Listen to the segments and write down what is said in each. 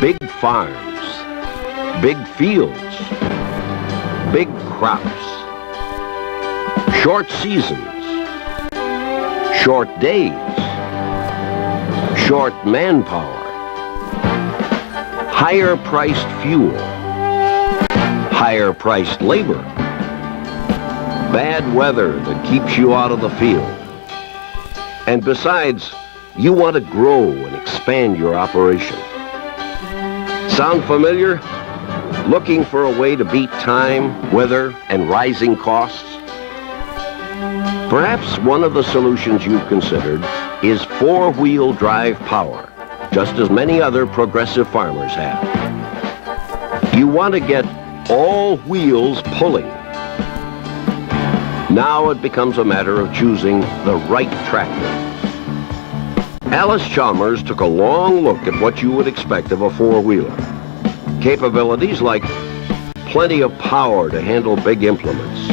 Big farms, big fields, big crops, short seasons, short days, short manpower, higher priced fuel, higher priced labor, bad weather that keeps you out of the field. And besides, you want to grow and expand your operation. Sound familiar? Looking for a way to beat time, weather, and rising costs? Perhaps one of the solutions you've considered is four-wheel drive power, just as many other progressive farmers have. You want to get all wheels pulling. Now it becomes a matter of choosing the right tractor. Allis Chalmers took a long look at what you would expect of a four-wheeler. Capabilities like plenty of power to handle big implements,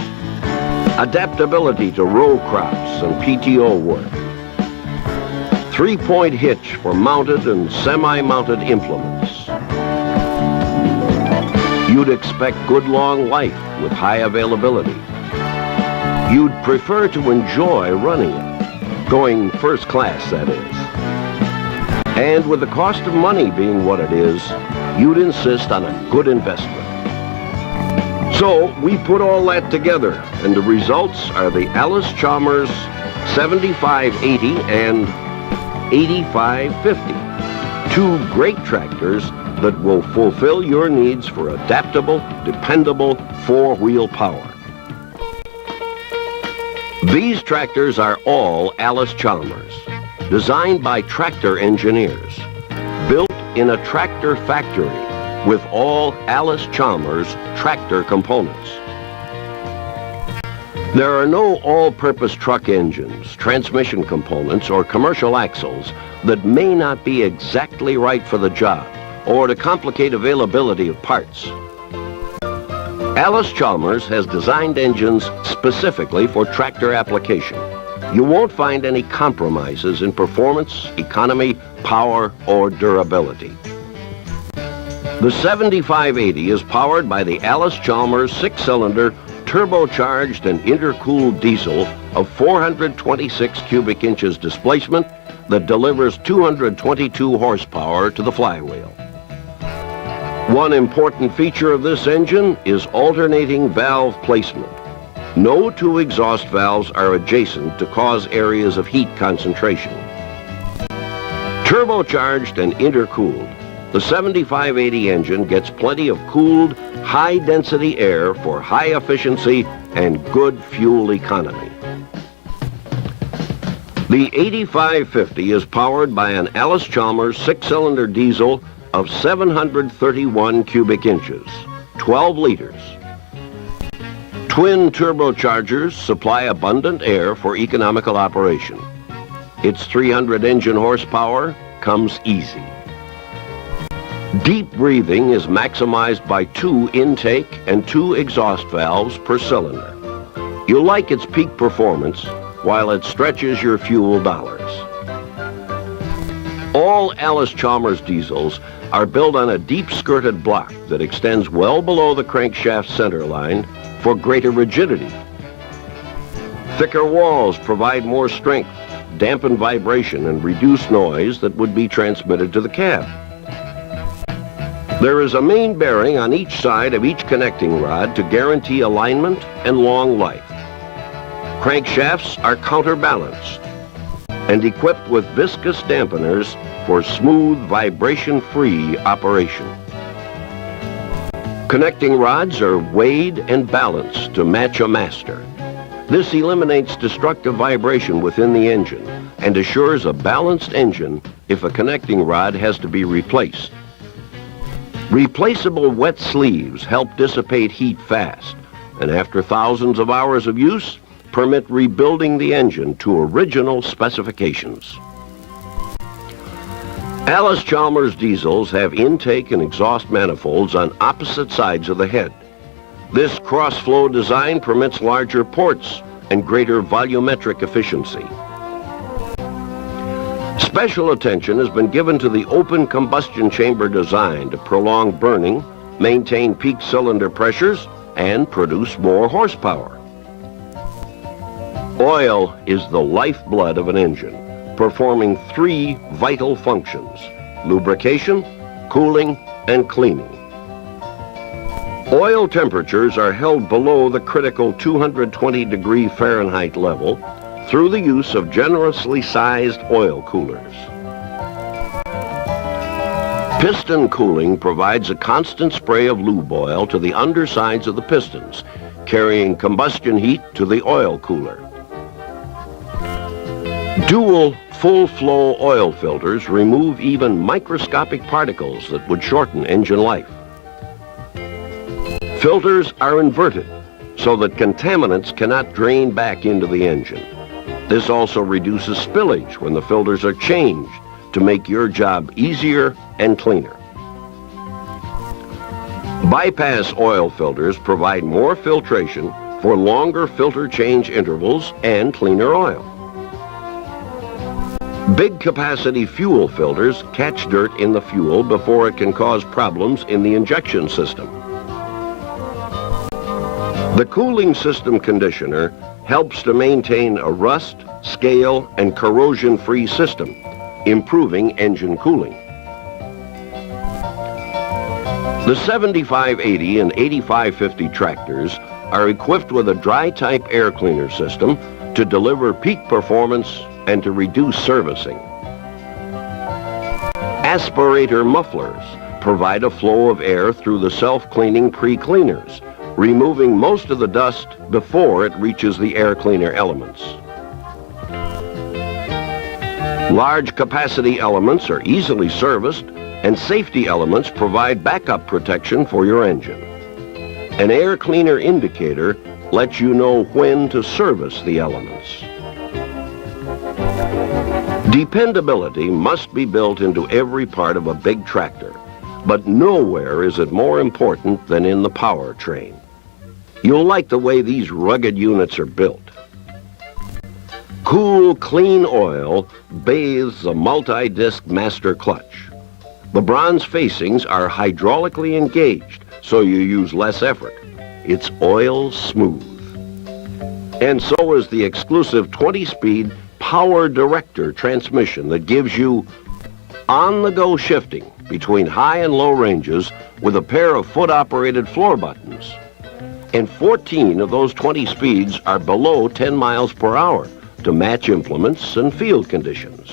adaptability to row crops and PTO work, three-point hitch for mounted and semi-mounted implements. You'd expect good long life with high availability. You'd prefer to enjoy running it, going first class, that is. And with the cost of money being what it is, you'd insist on a good investment. So we put all that together, and the results are the Allis Chalmers 7580 and 8550. Two great tractors that will fulfill your needs for adaptable, dependable four-wheel power. These tractors are all Allis Chalmers, designed by tractor engineers, built in a tractor factory with all Allis Chalmers tractor components. There are no all-purpose truck engines, transmission components, or commercial axles that may not be exactly right for the job or to complicate availability of parts. Allis Chalmers has designed engines specifically for tractor application. You won't find any compromises in performance, economy, power, or durability. The 7580 is powered by the Allis Chalmers six-cylinder turbocharged and intercooled diesel of 426 cubic inches displacement that delivers 222 horsepower to the flywheel. One important feature of this engine is alternating valve placement. No two exhaust valves are adjacent to cause areas of heat concentration. Turbocharged and intercooled, the 7580 engine gets plenty of cooled, high-density air for high efficiency and good fuel economy. The 8550 is powered by an Allis Chalmers six-cylinder diesel of 731 cubic inches, 12 liters. Twin turbochargers supply abundant air for economical operation. Its 300 engine horsepower comes easy. Deep breathing is maximized by 2 intake and 2 exhaust valves per cylinder. You'll like its peak performance while it stretches your fuel dollars. All Allis Chalmers diesels are built on a deep-skirted block that extends well below the crankshaft center line for greater rigidity. Thicker walls provide more strength, dampen vibration, and reduce noise that would be transmitted to the cab. There is a main bearing on each side of each connecting rod to guarantee alignment and long life. Crankshafts are counterbalanced and equipped with viscous dampeners for smooth, vibration-free operation. Connecting rods are weighed and balanced to match a master. This eliminates destructive vibration within the engine and assures a balanced engine if a connecting rod has to be replaced. Replaceable wet sleeves help dissipate heat fast, and after thousands of hours of use, permit rebuilding the engine to original specifications. Allis Chalmers diesels have intake and exhaust manifolds on opposite sides of the head. This cross-flow design permits larger ports and greater volumetric efficiency. Special attention has been given to the open combustion chamber design to prolong burning, maintain peak cylinder pressures, and produce more horsepower. Oil is the lifeblood of an engine, performing three vital functions: lubrication, cooling, and cleaning. Oil temperatures are held below the critical 220-degree Fahrenheit level through the use of generously sized oil coolers. Piston cooling provides a constant spray of lube oil to the undersides of the pistons, carrying combustion heat to the oil cooler. Dual full-flow oil filters remove even microscopic particles that would shorten engine life. Filters are inverted so that contaminants cannot drain back into the engine. This also reduces spillage when the filters are changed to make your job easier and cleaner. Bypass oil filters provide more filtration for longer filter change intervals and cleaner oil. Big capacity fuel filters catch dirt in the fuel before it can cause problems in the injection system. The cooling system conditioner helps to maintain a rust, scale, and corrosion-free system, improving engine cooling. The 7580 and 8550 tractors are equipped with a dry-type air cleaner system to deliver peak performance and to reduce servicing. Aspirator mufflers provide a flow of air through the self-cleaning pre-cleaners, removing most of the dust before it reaches the air cleaner elements. Large capacity elements are easily serviced, and safety elements provide backup protection for your engine. An air cleaner indicator lets you know when to service the elements. Dependability must be built into every part of a big tractor, but nowhere is it more important than in the powertrain. You'll like the way these rugged units are built. Cool, clean oil bathes the multi-disc master clutch. The bronze facings are hydraulically engaged, so you use less effort. It's oil smooth. And so is the exclusive 20-speed Power Director transmission that gives you on-the-go shifting between high and low ranges with a pair of foot-operated floor buttons. And 14 of those 20 speeds are below 10 miles per hour to match implements and field conditions.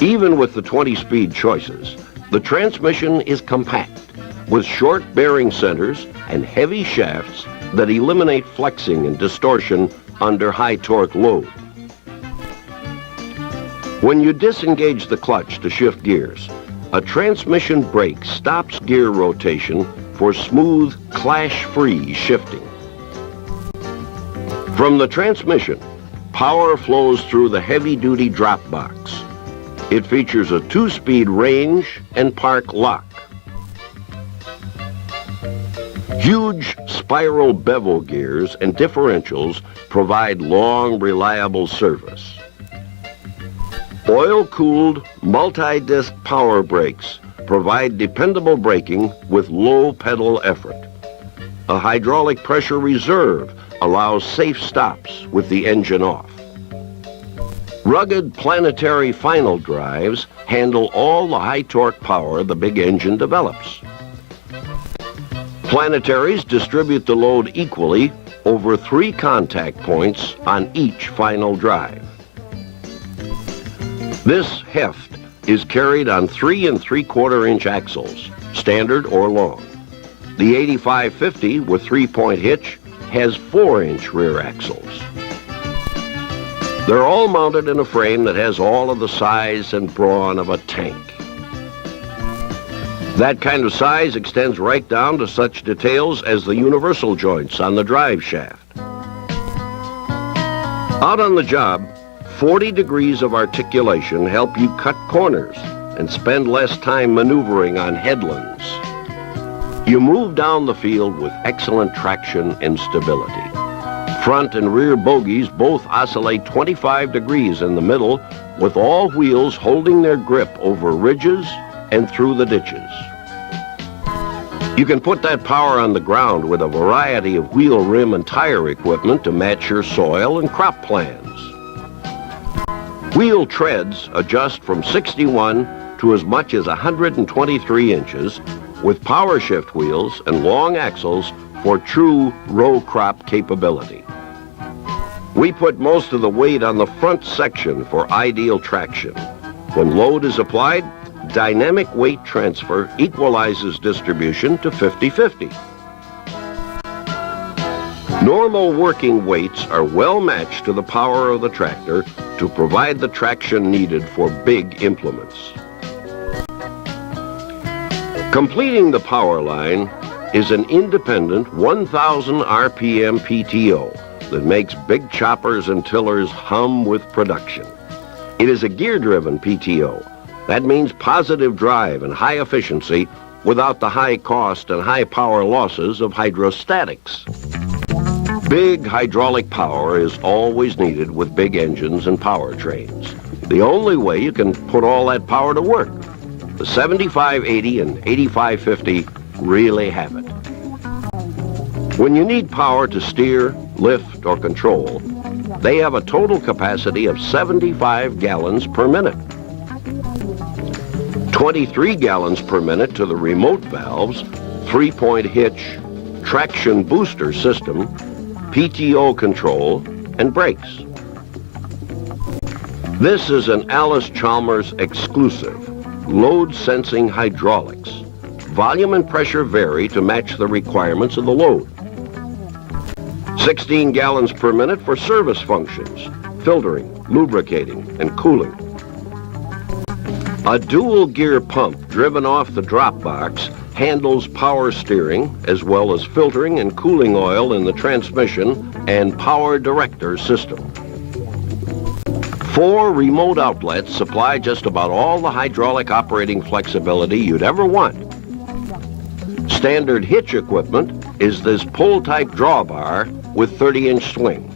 Even with the 20-speed choices, the transmission is compact, with short bearing centers and heavy shafts that eliminate flexing and distortion under high torque load. When you disengage the clutch to shift gears, a transmission brake stops gear rotation for smooth, clash-free shifting. From the transmission, power flows through the heavy-duty drop box. It features a 2-speed range and park lock. Huge spiral bevel gears and differentials provide long, reliable service. Oil-cooled, multi-disc power brakes provide dependable braking with low pedal effort. A hydraulic pressure reserve allows safe stops with the engine off. Rugged planetary final drives handle all the high torque power the big engine develops. Planetaries distribute the load equally over 3 contact points on each final drive. This heft is carried on 3 3/4-inch axles, standard or long. The 8550 with 3-point hitch has 4-inch rear axles. They're all mounted in a frame that has all of the size and brawn of a tank. That kind of size extends right down to such details as the universal joints on the drive shaft. Out on the job, 40 degrees of articulation help you cut corners and spend less time maneuvering on headlands. You move down the field with excellent traction and stability. Front and rear bogies both oscillate 25 degrees in the middle, with all wheels holding their grip over ridges and through the ditches. You can put that power on the ground with a variety of wheel, rim, and tire equipment to match your soil and crop plans. Wheel treads adjust from 61 to as much as 123 inches, with power shift wheels and long axles for true row crop capability. We put most of the weight on the front section for ideal traction. When load is applied, dynamic weight transfer equalizes distribution to 50-50. Normal working weights are well matched to the power of the tractor to provide the traction needed for big implements. Completing the power line is an independent 1,000 RPM PTO that makes big choppers and tillers hum with production. It is a gear-driven PTO. That means positive drive and high efficiency without the high cost and high power losses of hydrostatics. Big hydraulic power is always needed with big engines and powertrains. The only way you can put all that power to work. The 7580 and 8550 really have it. When you need power to steer, lift, or control, they have a total capacity of 75 gallons per minute. 23 gallons per minute to the remote valves, 3-point hitch, traction booster system, PTO control, and brakes. This is an Allis Chalmers exclusive, load-sensing hydraulics. Volume and pressure vary to match the requirements of the load. 16 gallons per minute for service functions, filtering, lubricating, and cooling. A dual gear pump driven off the drop box handles power steering as well as filtering and cooling oil in the transmission and power director system. 4 remote outlets supply just about all the hydraulic operating flexibility you'd ever want. Standard hitch equipment is this pull-type drawbar with 30-inch swing.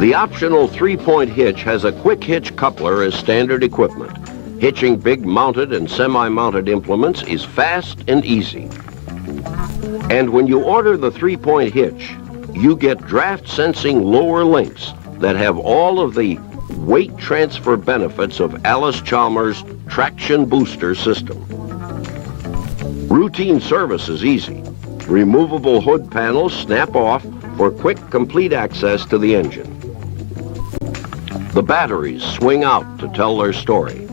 The optional 3-point hitch has a quick hitch coupler as standard equipment. Hitching big mounted and semi-mounted implements is fast and easy. And when you order the 3-point hitch, you get draft sensing lower links that have all of the weight transfer benefits of Allis Chalmers' traction booster system. Routine service is easy. Removable hood panels snap off for quick, complete access to the engine. The batteries swing out to tell their story.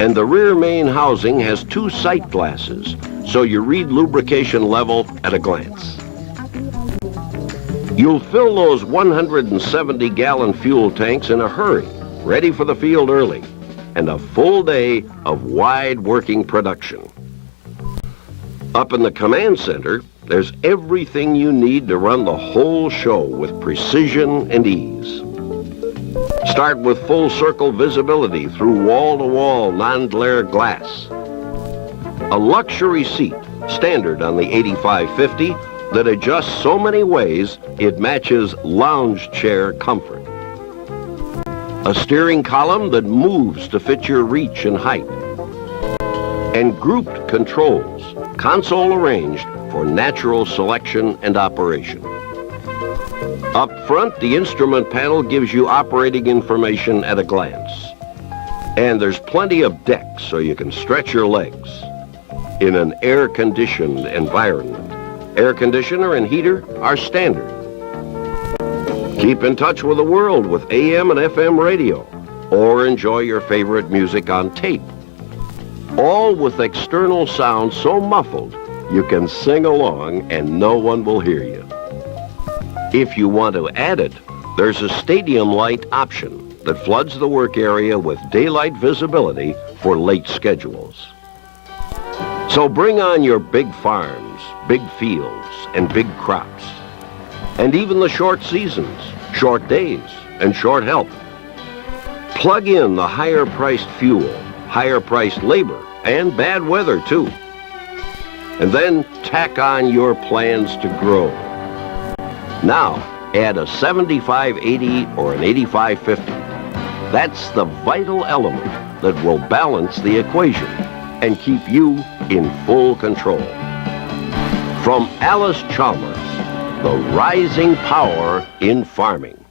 And the rear main housing has 2 sight glasses, so you read lubrication level at a glance. You'll fill those 170-gallon fuel tanks in a hurry, ready for the field early, and a full day of wide working production. Up in the command center, there's everything you need to run the whole show with precision and ease. Start with full circle visibility through wall-to-wall non-glare glass. A luxury seat, standard on the 8550, that adjusts so many ways it matches lounge chair comfort. A steering column that moves to fit your reach and height. And grouped controls, console arranged for natural selection and operation. Up front, the instrument panel gives you operating information at a glance. And there's plenty of deck so you can stretch your legs in an air-conditioned environment. Air conditioner and heater are standard. Keep in touch with the world with AM and FM radio, or enjoy your favorite music on tape. All with external sound so muffled, you can sing along and no one will hear you. If you want to add it, there's a stadium light option that floods the work area with daylight visibility for late schedules. So bring on your big farms, big fields, and big crops. And even the short seasons, short days, and short help. Plug in the higher-priced fuel, higher-priced labor, and bad weather, too. And then tack on your plans to grow. Now, add a 75-80 or an 85-50. That's the vital element that will balance the equation and keep you in full control. From Allis Chalmers, the rising power in farming.